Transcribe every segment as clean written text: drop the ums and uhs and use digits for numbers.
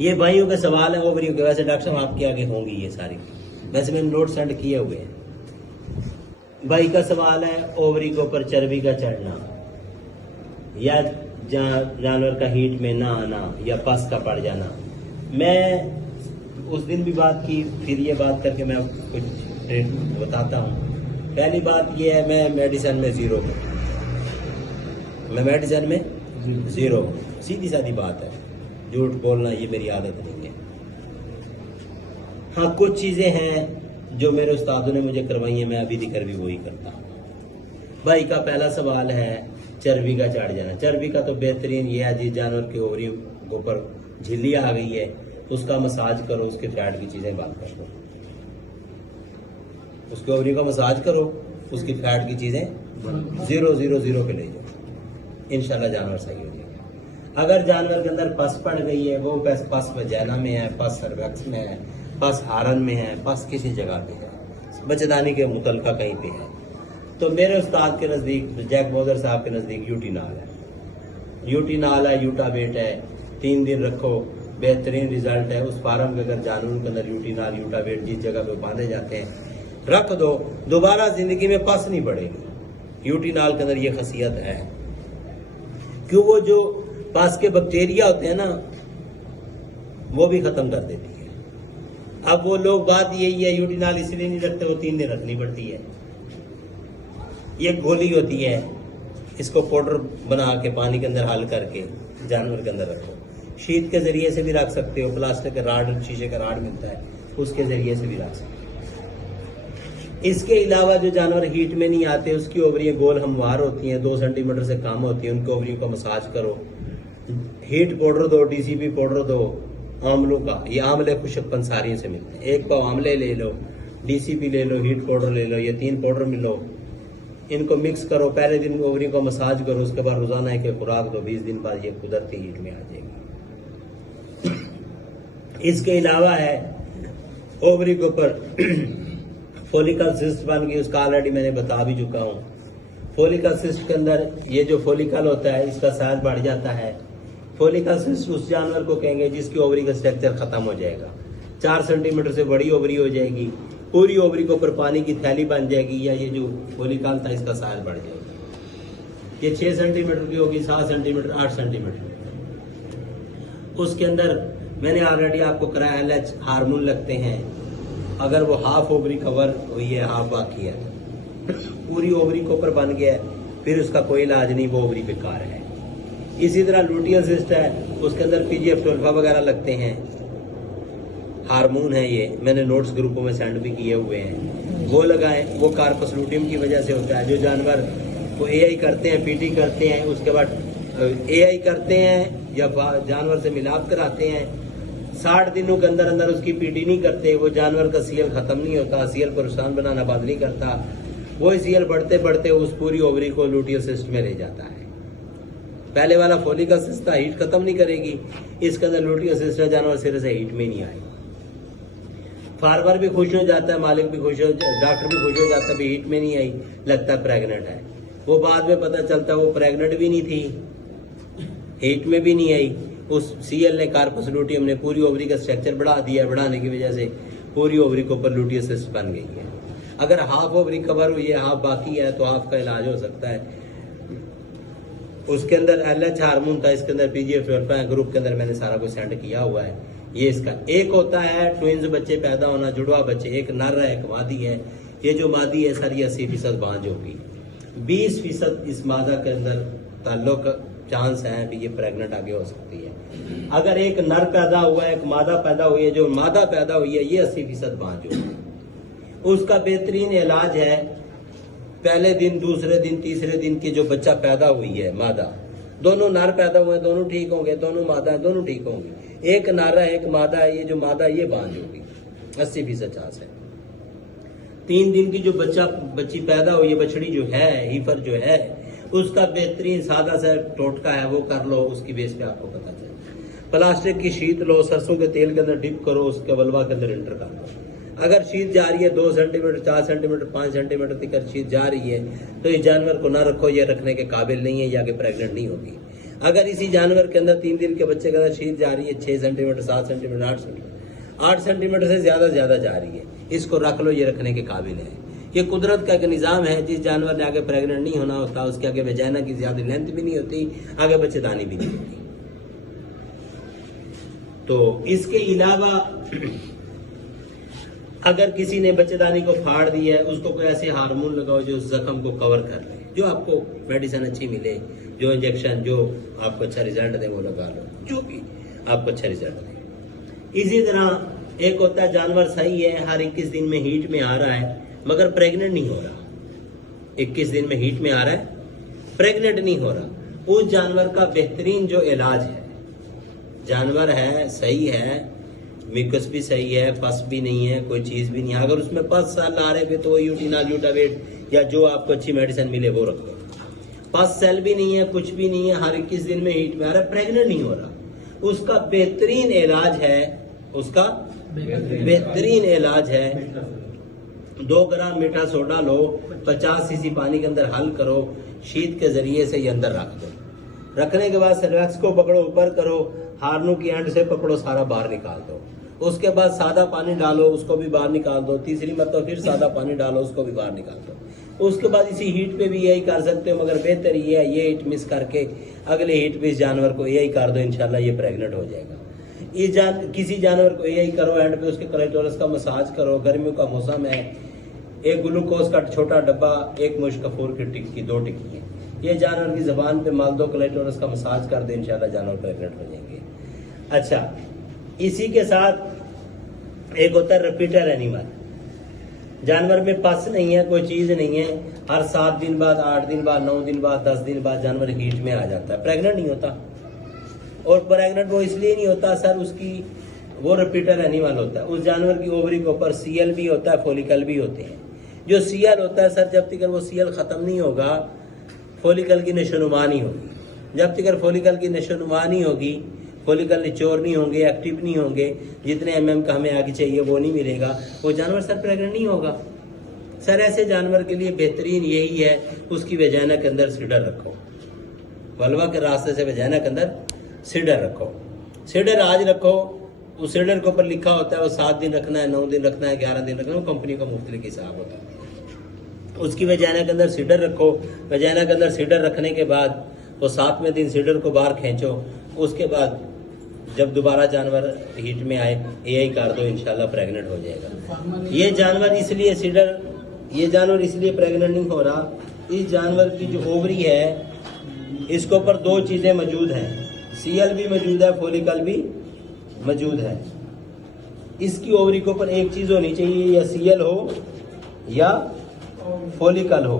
ये भाइयों के सवाल है ओवरियों के, वैसे डॉक्टर साहब आपके आगे होंगी ये सारी, वैसे मैंने नोट सेंड किए हुए हैं। भाई का सवाल है ओवरी के ऊपर चर्बी का चढ़ना या जानवर का हीट में ना आना या पस का पड़ जाना। मैं उस दिन भी बात की, फिर ये बात करके मैं कुछ बताता हूँ। पहली बात ये है, मैं मेडिसिन में जीरो हूँ, मैं मेडिसिन में जीरो हूँ, सीधी सादी बात है, झूठ बोलना ये मेरी आदत नहीं है। हाँ कुछ चीजें हैं जो मेरे उस्तादों ने मुझे करवाई हैं, मैं अभी दिक्र भी वही करता हूँ। भाई का पहला सवाल है चर्बी का चढ़ जाना। चर्बी का तो बेहतरीन ये है, जिस जानवर की ओवरी के ऊपर झिल्ली आ गई है तो उसका मसाज करो, उसके फैट की चीजें बंद कर दो, उसके ओवरी का मसाज करो, उसकी फैट की चीजें 0-0-0 पे ले जाओ, इंशाल्लाह जानवर सही हो जाएगा। अगर जानवर के अंदर पस पड़ गई है, वो पस वजैना में है, पस सर्वैक्स में है, पस हारन में है, पस किसी जगह पे है, बच्चेदानी के मुतलका कहीं पे है, तो मेरे उस्ताद के नजदीक, जैक मोजर साहब के नजदीक यूटीनाल है, यूटीनाल है, यूटावेट है, 3 दिन रखो, बेहतरीन रिजल्ट है। उस फार्म के अगर जानवर के अंदर यूटीनाल यूटावेट जिस जगह पे बांधे जाते हैं रख दो, दोबारा जिंदगी में पस नहीं बढ़ेगी। यूटीनाल के अंदर ये खसियत है, क्यों वो जो पस के बैक्टीरिया होते हैं ना वो भी खत्म कर देती है। अब वो लोग बात यही है, यूटीनाल इसलिए नहीं रखते, वो 3 दिन रखनी पड़ती है। ये गोली होती है, इसको पाउडर बना के पानी के अंदर हल करके जानवर के अंदर रखो। शीत के जरिए से भी रख सकते हो, प्लास्टिक का राड, शीशे का राड मिलता है, उसके जरिए से भी रख सकते हो। इसके अलावा जो जानवर हीट में नहीं आते, उसकी ओवरियां गोल हमवार होती हैं, 2 सेंटीमीटर से कम होती हैं, उनकी ओवरियों का मसाज करो, हीट पाउडर दो, डीसीपी पाउडर दो, आंवलों का, ये आंवले खुशक पंसारियों से मिलते हैं, 1 पाव आंवले ले लो, डीसीपी ले लो, हीट पाउडर ले लो, ये 3 पाउडर मिलो, इनको मिक्स करो, पहले दिन ओवरियों का मसाज करो, उसके बाद रोजाना एक खुराक दो, 20 दिन बाद ये कुदरती हीट में आ जाएगी। इसके अलावा है ओवरी के ऊपर फोलिकल सिस्ट बन गई, उसका ऑलरेडी मैंने बता भी चुका हूँ। फोलिकल सिस्ट के अंदर ये जो फोलिकल होता है इसका साइज बढ़ जाता है। फोलिकल सिस्ट उस जानवर को कहेंगे जिसकी ओवरी का स्ट्रक्चर खत्म हो जाएगा, 4 सेंटीमीटर से बड़ी ओवरी हो जाएगी, पूरी ओवरी के ऊपर पानी की थैली बन जाएगी, या ये जो फोलिकल था इसका साइज बढ़ जाएगा। ये 6 सेंटीमीटर की होगी, 7 सेंटीमीटर, 8 सेंटीमीटर। उसके अंदर मैंने ऑलरेडी आपको कराया, एलएच हार्मोन लगते हैं। अगर वो हाफ ओवरी कवर हुई है, हाफ बाकी है, पूरी ओवरी के ऊपर बन गया है, फिर उसका कोई इलाज नहीं, वो ओवरी बेकार है। इसी तरह लुटियल सिस्ट है, उसके अंदर PGF-12 वगैरह लगते हैं, हार्मोन है, ये मैंने नोट्स ग्रुपों में सेंड भी किए हुए हैं, वो लगाएं। वो कार्पस लूटियम की वजह से होता है। जो जानवर वो AI करते हैं, PT करते हैं, उसके बाद AI करते हैं या जानवर से मिलाप कराते हैं, 60 दिनों के अंदर अंदर उसकी PT नहीं करते, वो जानवर का CL खत्म नहीं होता, CL परेशान बनाना बंद नहीं करता, वो CL बढ़ते बढ़ते उस पूरी ओवरी को लुटियल सिस्ट में ले जाता है। पहले वाला फोलिकल सिस्ट था, हीट खत्म नहीं करेगी, इसके अंदर लुटियल सिस्ट है, जानवर सिरे से हीट में नहीं आएगी। फार्मर भी खुश हो जाता है, मालिक भी खुश हो, डॉक्टर भी खुश हो जाता है, भी हीट में नहीं आई, लगता है प्रेग्नेंट है। वो बाद में पता चलता है वो प्रेग्नेंट भी नहीं थी, हीट में भी नहीं आई, उस CL ने, कार्पस लूटियम ने पूरी ओवरी का स्ट्रक्चर बढ़ा दिया, बढ़ाने की वजह से पूरी ओवरी के ऊपर लुटियल सिस्ट बन गई है। अगर हाफ ओवरी कवर हुई है, हाफ बाकी है, तो हाफ का इलाज हो सकता है। उसके अंदर LH हार्मोन था, इसके अंदर PGF-12 ग्रुप के अंदर मैंने सारा कुछ सेंड किया हुआ है। ये इसका एक होता है ट्विंस बच्चे पैदा होना, जुड़वा बच्चे, एक नर है एक मादी है। ये जो मादी है सारी 80% बांझ होगी, 20% इस मादा के अंदर ताल्लुक चांस है भी ये प्रेग्नेंट आगे हो सकती है। अगर एक नर पैदा हुआ है, एक मादा पैदा हुई है, जो मादा पैदा हुई है ये 80% बांझ होगी। उसका बेहतरीन इलाज है, पहले दिन, दूसरे दिन, तीसरे दिन की जो बच्चा पैदा हुई है मादा, दोनों नर पैदा हुए, दोनों ठीक होंगे, दोनों मादा है, दोनों ठीक होंगे। एक नर है एक मादा है, ये जो मादा ये बांझ होगी, 80% चांस है। 3 दिन की जो बच्ची पैदा हुई है, बछड़ी जो है, हीफर जो है, उसका बेहतरीन सादा सा टोटका है, वो कर लो, उसकी बेस पे आपको पता चले। प्लास्टिक की शीत लो, सरसों के तेल के अंदर डिप करो, उसके वलवा के अंदर एंटर कर लो। अगर शीत जा रही है 2 सेंटीमीटर, 4 सेंटीमीटर, 5 सेंटीमीटर तक शीत जा रही है, तो इस जानवर को ना रखो, ये रखने के काबिल नहीं है, ये आगे प्रेग्नेंट नहीं होगी। अगर इसी जानवर के अंदर 3 दिन के बच्चे के अंदर शीत जा रही है 6 सेंटीमीटर, 7 सेंटीमीटर, 8 सेंटीमीटर से ज्यादा जा रही है, इसको रख लो, ये रखने के काबिल है। ये कुदरत का एक निज़ाम है। जिस जानवर ने आगे प्रेग्नेंट नहीं होना होता उसके आगे वजाइना की ज्यादा लेंथ भी नहीं होती, आगे बच्चेदानी भी नहीं होती। तो इसके अलावा अगर किसी ने बच्चेदानी को फाड़ दिया है, उसको कोई ऐसे हार्मोन लगाओ जो जख्म को कवर कर ले, जो आपको मेडिसिन अच्छी मिले, जो इंजेक्शन जो आपको अच्छा रिजल्ट दे वो लगा लो, जो भी आपको अच्छा रिजल्ट दे। इसी तरह एक होता है जानवर सही है, हर 21 दिन में हीट में आ रहा है मगर प्रेग्नेंट नहीं हो रहा, 21 दिन में हीट में आ रहा है, प्रेग्नेंट नहीं हो रहा, उस जानवर का बेहतरीन जो इलाज है, जानवर है सही है, मिकस भी सही है, पस भी नहीं है, कोई चीज भी नहीं है, अगर उसमें पस सेल आ रहे तो यूटिनाल यूटावेट या जो आपको अच्छी मेडिसिन मिले वो रखो। पस सेल भी नहीं है, कुछ भी नहीं है, हर 21 दिन में हीट में आ रहा है, प्रेग्नेंट नहीं हो रहा, उसका बेहतरीन इलाज है, उसका बेहतरीन इलाज है 2 ग्राम मीठा सोडा लो, 50 सीसी पानी के अंदर हल करो, शीत के जरिए से ये अंदर रख दो। रखने के बाद सर्वैक्स को पकड़ो, ऊपर करो, हार्नों की एंड से पकड़ो, सारा बाहर निकाल दो। उसके बाद सादा पानी डालो, उसको भी बाहर निकाल दो। तीसरी मतलब फिर सादा पानी डालो, उसको भी बाहर निकाल दो। उसके बाद इसी हीट पे भी यही कर सकते हो, मगर बेहतर ये है ये हीट मिस करके अगले हीट पे इस जानवर को यही कर दो, इंशाल्लाह ये प्रेग्नेंट हो जाएगा। किसी जानवर को यही करो, एंड पे उसके क्लेटोरस का मसाज करो। गर्मियों का मौसम है, एक ग्लूकोज का छोटा डब्बा, एक मुश्कफूर की टिक्की, 2 टिक्की है, ये जानवर की जबान पे माल दो, क्लेटोरस का मसाज कर दे, इंशाल्लाह जानवर प्रेग्नेंट हो जाएंगे। अच्छा, इसी के साथ एक होता है रिपीटर एनिमल, जानवर में पस नहीं है, कोई चीज नहीं है, हर 7 दिन बाद, 8 दिन बाद, 9 दिन बाद, 10 दिन बाद जानवर हीट में आ जाता है, प्रेग्नेंट नहीं होता। और प्रेग्नेंट वो इसलिए नहीं होता सर, उसकी वो रिपीटर एनिमल होता है। उस जानवर की ओवरी के ऊपर सीएल भी होता है, फोलिकल भी होते हैं। जो सीएल होता है सर, जब तक वो सीएल खत्म नहीं होगा फोलिकल की नशोनुमा नहीं होगी। जब तक फोलिकल की नशोनुमा नहीं होगी, फोलिकल निचोर नहीं होंगे, एक्टिव नहीं होंगे, जितने एमएम का हमें आगे चाहिए वो नहीं मिलेगा, वो जानवर सर प्रेग्नेंट नहीं होगा। सर ऐसे जानवर के लिए बेहतरीन यही है, उसकी वजाइना के अंदर सीडर रखो, वल्वा के रास्ते से वजाइना के अंदर सीडर रखो। सीडर आज रखो, उस सीडर के ऊपर लिखा होता है वो 7 दिन रखना है, 9 दिन रखना है, 11 दिन रखना है, वो कंपनी का मुख्तलिफ हिसाब होता है। उसकी वजाइना के अंदर सीडर रखो। वजाइना के अंदर सीडर रखने के बाद वो 7वें दिन सीडर को बाहर खींचो। उसके बाद जब दोबारा जानवर हीट में आए यही कर दो, इंशाल्लाह प्रेग्नेंट हो जाएगा। ये जानवर इसलिए सीडर, ये जानवर इसलिए प्रेग्नेंट नहीं हो रहा, इस जानवर की जो ओवरी है इसके ऊपर 2 चीजें मौजूद हैं, सीएल भी मौजूद है, फोलिकल भी मौजूद है। इसकी ओवरी के ऊपर एक चीज होनी चाहिए, या सीएल हो या फोलिकल हो।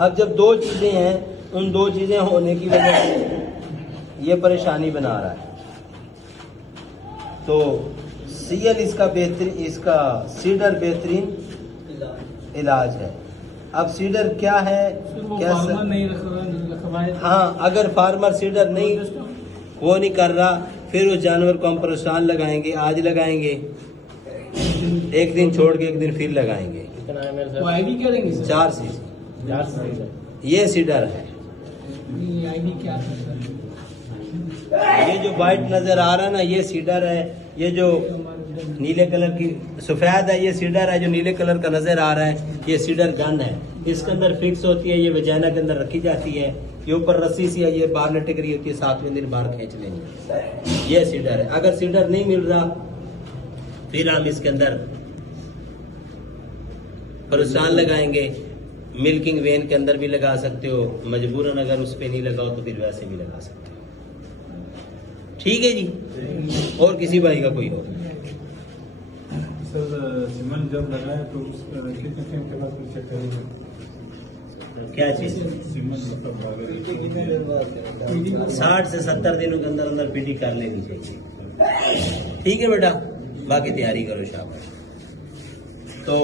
अब जब 2 चीजें हैं, उन 2 चीजें होने की वजह से ये परेशानी बना रहा है। तो सीएल इसका बेहतरीन, इसका सीडर बेहतरीन इलाज है। अब सीडर क्या है, कैसा नहीं रखवा है। हाँ, अगर फार्मर सीडर नहीं वो नहीं कर रहा, फिर उस जानवर को हम परेशान लगाएंगे, आज लगाएंगे, एक दिन छोड़ के एक दिन फिर लगाएंगे। आईडी क्या देंगे सर? 4 सीसी। ये सीडर है। आईडी क्या है? ये जो व्हाइट नजर आ रहा है ना, ये सीडर है। ये जो नीले कलर की सफेद है, ये सीडर है। जो नीले कलर का नजर आ रहा है, ये सीडर गन है। इसके अंदर फिक्स होती है, ये वजाइना के अंदर रखी जाती है। ये ऊपर रस्सी सी है, ये बाहर लटक रही होती है, 7वें दिन बाहर खींच लेंगे। ये सीडर है। अगर सीडर नहीं मिल रहा फिर हम इसके अंदर परेशान लगाएंगे। मिल्किंग वेन के अंदर भी लगा सकते हो, मजबूरन अगर उस पर नहीं लगाओ तो फिर वैसे भी लगा सकते हो। ठीक है जी। और किसी भाई का कोई हो? सर सीमेंट जब लगाए तो कितने टाइम के बाद चेक करेंगे? क्या चीज? सीमेंट मतलब 60 से 70 दिनों के अंदर अंदर पीटी कर लेनी चाहिए। ठीक है बेटा, बाकी तैयारी करो शाबाश। तो